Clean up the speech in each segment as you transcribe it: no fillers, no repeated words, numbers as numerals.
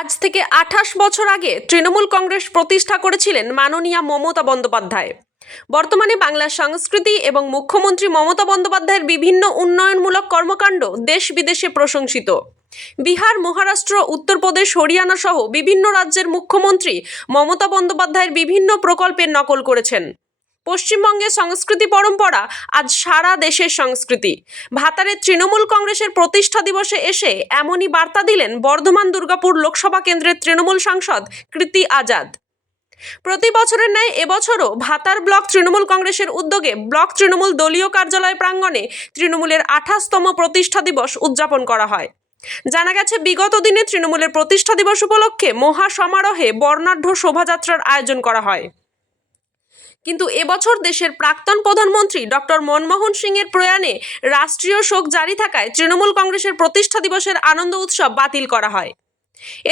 আজ থেকে ২৮ বছর আগে তৃণমূল কংগ্রেস প্রতিষ্ঠা করেছিলেন মাননীয়া মমতা বন্দ্যোপাধ্যায়। বর্তমানে বাংলার সংস্কৃতি এবং মুখ্যমন্ত্রী মমতা বন্দ্যোপাধ্যায়ের বিভিন্ন উন্নয়নমূলক কর্মকাণ্ড দেশ বিদেশে প্রশংসিত। বিহার, মহারাষ্ট্র, উত্তরপ্রদেশ, হরিয়ানা সহ বিভিন্ন রাজ্যের মুখ্যমন্ত্রী মমতা বন্দ্যোপাধ্যায়ের বিভিন্ন প্রকল্পের নকল করেছেন। পশ্চিমবঙ্গের সংস্কৃতি পরম্পরা আজ সারা দেশের সংস্কৃতি। ভাতারের তৃণমূল কংগ্রেসের প্রতিষ্ঠা দিবসে এসে এমনই বার্তা দিলেন বর্ধমান দুর্গাপুর লোকসভা কেন্দ্রের তৃণমূল সাংসদ কৃতি আজাদ। প্রতি বছরের ন্যায় এবছরও ভাতার ব্লক তৃণমূল কংগ্রেসের উদ্যোগে ব্লক তৃণমূল দলীয় কার্যালয় প্রাঙ্গণে তৃণমূলের ২৮তম প্রতিষ্ঠা দিবস উদযাপন করা হয়। জানা গেছে, বিগত দিনে তৃণমূলের প্রতিষ্ঠা দিবস উপলক্ষে মহা সমারোহে বর্ণাঢ্য শোভাযাত্রার আয়োজন করা হয়। কিন্তু এবছর দেশের প্রাক্তন প্রধানমন্ত্রী ডক্টর মনমোহন সিংয়ের প্রয়াণে রাষ্ট্রীয় শোক জারি থাকায় তৃণমূল কংগ্রেসের প্রতিষ্ঠা দিবসের আনন্দ উৎসব বাতিল করা হয়।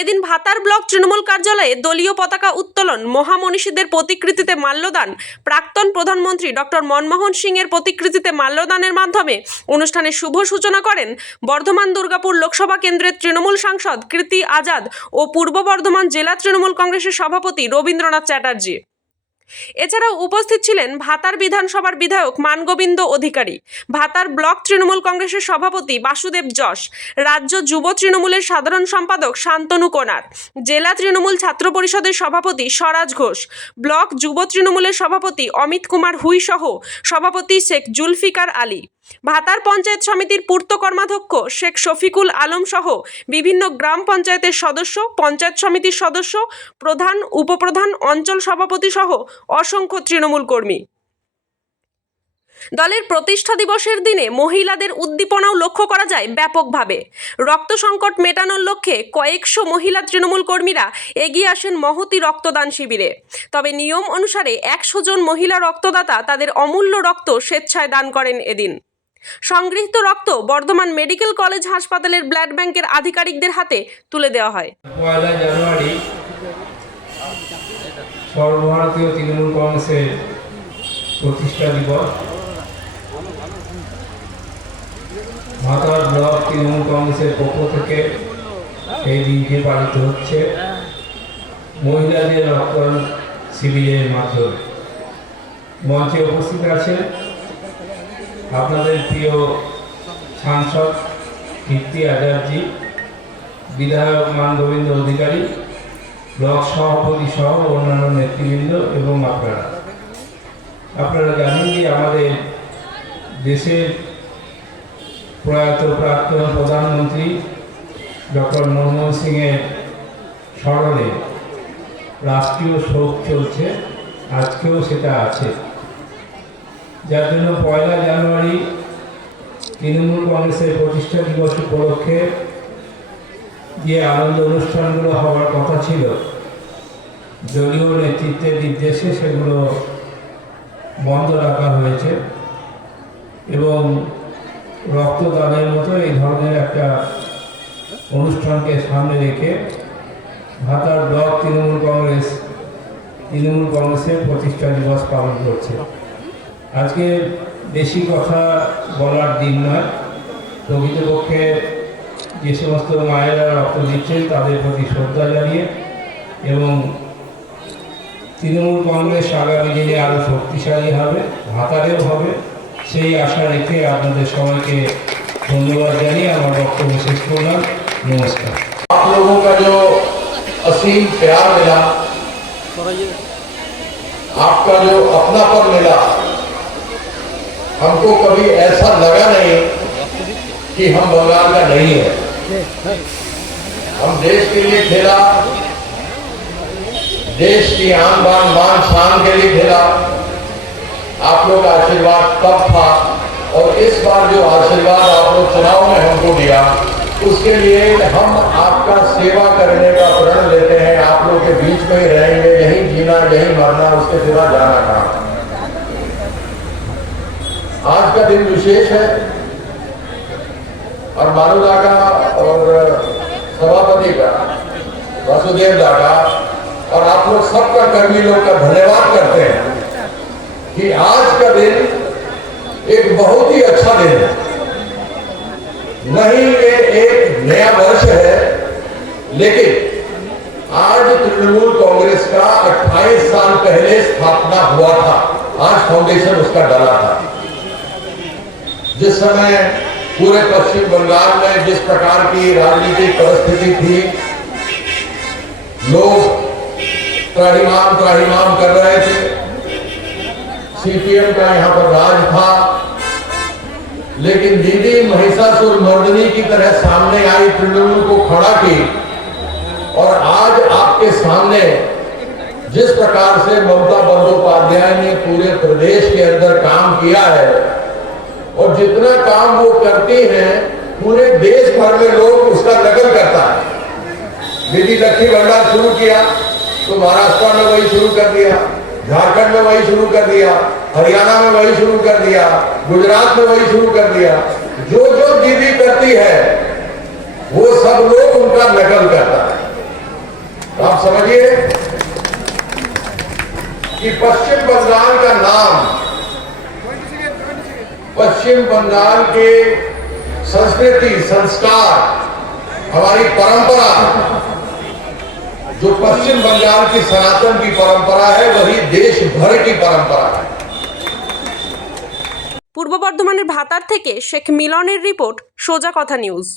এদিন ভাতার ব্লক তৃণমূল কার্যালয়ে দলীয় পতাকা উত্তোলন, মহামনীষীদের প্রতিকৃতিতে মাল্যদান, প্রাক্তন প্রধানমন্ত্রী ডক্টর মনমোহন সিংয়ের প্রতিকৃতিতে মাল্যদানের মাধ্যমে অনুষ্ঠানের শুভ সূচনা করেন বর্ধমান দুর্গাপুর লোকসভা কেন্দ্রের তৃণমূল সাংসদ কৃতি আজাদ ও পূর্ব বর্ধমান জেলা তৃণমূল কংগ্রেসের সভাপতি রবীন্দ্রনাথ চ্যাটার্জি। এছাড়াও উপস্থিত ছিলেন ভাতার বিধানসভার বিধায়ক মানগোবিন্দ অধিকারী, ভাতার ব্লক তৃণমূল কংগ্রেসের সভাপতি বাসুদেব যশ, রাজ্য যুব তৃণমূলের সাধারণ সম্পাদক শান্তনু কোনার, জেলা তৃণমূল ছাত্র পরিষদের সভাপতি স্বরাজ ঘোষ, ব্লক যুব তৃণমূলের সভাপতি অমিত কুমার হুই সহ সভাপতি শেখ জুলফিকার আলী, ভাতার পঞ্চায়েত সমিতির পূর্ত কর্মাধ্যক্ষ শেখ শফিকুল আলম সহ বিভিন্ন গ্রাম পঞ্চায়েতের সদস্য, পঞ্চায়েত সমিতির সদস্য, প্রধান, উপপ্রধান, অঞ্চল সভাপতি সহ অসংখ্য তৃণমূল কর্মী। দলের প্রতিষ্ঠা দিবসের দিনে মহিলাদের উদ্দীপনাও লক্ষ্য করা যায় ব্যাপকভাবে। রক্ত সংকট মেটানোর লক্ষ্যে কয়েকশো মহিলা তৃণমূল কর্মীরা এগিয়ে আসেন মহতী রক্তদান শিবিরে। তবে নিয়ম অনুসারে ১০০ জন মহিলা রক্তদাতা তাদের অমূল্য রক্ত স্বেচ্ছায় দান করেন এদিন। সংগৃহীত রক্ত বর্ধমান মেডিকেল কলেজ হাসপাতালের ব্লাড ব্যাংকের আধিকারিকদের হাতে তুলে দেওয়া হয়। ১ জানুয়ারি সর্বভারতীয় তৃণমূল কংগ্রেসের প্রতিষ্ঠা দিবস। ভাতার ব্লক তৃণমূল কংগ্রেসের পক্ষ থেকে এই দিনটি পালিত হচ্ছে মহিলাদের রক্তদান শিবিরের মাধ্যমে। মঞ্চে উপস্থিত আছেন আপনাদের প্রিয় সাংসদ কৃতি আজাদজি, বিধায়ক মানগোবিন্দ অধিকারী, ব্লক সভাপতি সহ অন্যান্য নেতৃবৃন্দ এবং আপনারা জানেন যে আমাদের দেশের প্রয়াত প্রাক্তন প্রধানমন্ত্রী ডক্টর মনমোহন সিংয়ের স্মরণে রাষ্ট্রীয় শোক চলছে, আজকেও সেটা আছে। যার জন্য ১ জানুয়ারি তৃণমূল কংগ্রেসের প্রতিষ্ঠা দিবস উপলক্ষে যে আনন্দ অনুষ্ঠানগুলো হওয়ার কথা ছিল, দলীয় নেতৃত্বের নির্দেশে সেগুলো বন্ধ রাখা হয়েছে এবং রক্তদানের মতো এই ধরনের একটা অনুষ্ঠানকে সামনে রেখে ভাতার ব্লক তৃণমূল কংগ্রেসের প্রতিষ্ঠা দিবস পালন করছে। আজকে বেশি কথা বলার দিন নয়। প্রকৃতপক্ষে যে সমস্ত মায়েরা রক্ত দিচ্ছেন তাদের প্রতি শ্রদ্ধা জানিয়ে এবং তৃণমূল কংগ্রেস আগামী দিনে আরও শক্তিশালী হবে, ভাতারেও হবে, সেই আশা রেখে আপনাদের সবাইকে ধন্যবাদ জানিয়ে আমার বক্তব্য শেষ করলাম। নমস্কার। आप लोगों का जो असीम प्यार मिला, आपका जो अपनापन मिला, हमको कभी ऐसा लगा नहीं कि हम बंगाल का नहीं है। हम देश के लिए खेला, देश की आन बान मान शान के लिए खेला। आप लोग का आशीर्वाद तब था और इस बार जो आशीर्वाद आप लोग चुनाव में हमको दिया, उसके लिए हम आपका सेवा करने का प्रण लेते हैं। आप लोग के बीच में ही रहेंगे, यहीं जीना, यहीं मरना, उसके सिवा जाना कहाँ। आज का दिन विशेष है और मानूदा का और सभापति का, वासुदेव दा का और आप लोग सबका, कर्मी लोग का धन्यवाद करते हैं कि आज का दिन एक बहुत ही अच्छा दिन है। नहीं ये एक नया वर्ष है, लेकिन आज तृणमूल कांग्रेस का 28 साल पहले स्थापना हुआ था, आज फाउंडेशन उसका डला था। जिस समय पूरे पश्चिम बंगाल में जिस प्रकार की राजनीतिक परिस्थिति थी, लोग त्राहिमाम कर रहे थे, सीपीएम का यहां पर राज था, लेकिन दीदी महिषासुर मर्दनी की तरह सामने आई, तृणमूल को खड़ा की और आज आपके सामने जिस प्रकार से ममता बंदोपाध्याय ने पूरे प्रदेश के अंदर काम किया है और जितना काम वो करती हैं, पूरे देश भर में लोग उसका नकल करता है। दीदी लक्ष्मी भंडार शुरू किया तो महाराष्ट्र में वही शुरू कर दिया, झारखंड में वही शुरू कर दिया, हरियाणा में वही शुरू कर दिया, गुजरात में वही शुरू कर दिया। जो जो दीदी करती है वो सब लोग उनका नकल करता है। तो आप समझिए कि पश्चिम बंगाल का नाम, पश्चिम बंगाल के संस्कृति, संस्कार, हमारी परंपरा, जो पश्चिम बंगाल की सनातन की परंपरा है, वही देश भर की परंपरा है। পূর্ব বর্ধমানের ভাতার থেকে শেখ মিলনের রিপোর্ট, সোজা কথা নিউজ।